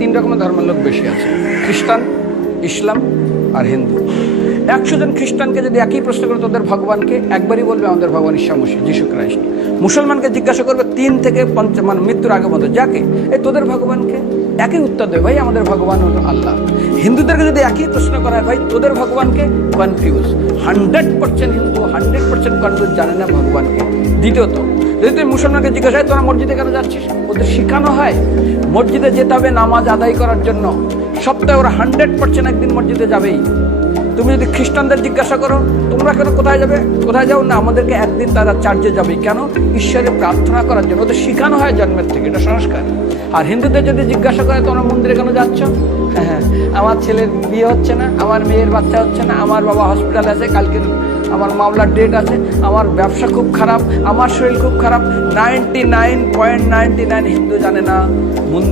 তিন রকমের ধর্মের লোক বেশি আছে, খ্রিস্টান, ইসলাম আর হিন্দু। 100 জন খ্রিস্টানকে যদি একই প্রশ্ন করে তোদের ভগবানকে, একবারই বলবে আমাদের ভগবান ঈশ্বর মসিহ যীশু খ্রাইস্ট। মুসলমানকে জিজ্ঞাসা করবে 3 থেকে 5 মানে মৃত্যুর আগে পর্যন্ত, যাকে এই তোদের ভগবানকে, একই উত্তর দেবে, ভাই আমাদের ভগবান হলো আল্লাহ। হিন্দুদেরকে যদি একই প্রশ্ন করা হয়, ভাই তোদের ভগবানকে, কনফিউজ। 100% হিন্দু 100% কনফিউজ, জানে না ভগবানকে। দ্বিতীয়ত, যদি তুই মুসলমানকে জিজ্ঞাসা হয় তোরা মসজিদে কেন যাচ্ছিস, ওদের শেখানো হয় মসজিদে যেতে হবে নামাজ আদায় করার জন্য। সপ্তাহে ওরা 100% একদিন মসজিদে যাবেই। তুমি যদি খ্রিস্টানদের জিজ্ঞাসা করো তোমরা কেন কোথায় যাবে, কোথায় যাও না, আমাদেরকে একদিন তারা চার্চে যাবে। কেন? ঈশ্বরে প্রার্থনা করার জন্য, ওদের শেখানো হয় জন্মের থেকে, এটা সংস্কার। আর হিন্দুদের যদি জিজ্ঞাসা করে তোমরা মন্দিরে কেন যাচ্ছ, হ্যাঁ আমার ছেলের বিয়ে হচ্ছে না, আমার মেয়ের বাচ্চা হচ্ছে না, আমার বাবা হসপিটালে আছে, কালকে আমার মামলার ডেট আছে, আমার ব্যবসা খুব খারাপ, আমার শরীর খুব খারাপ। 99.99 হিন্দু জানে না মন্দির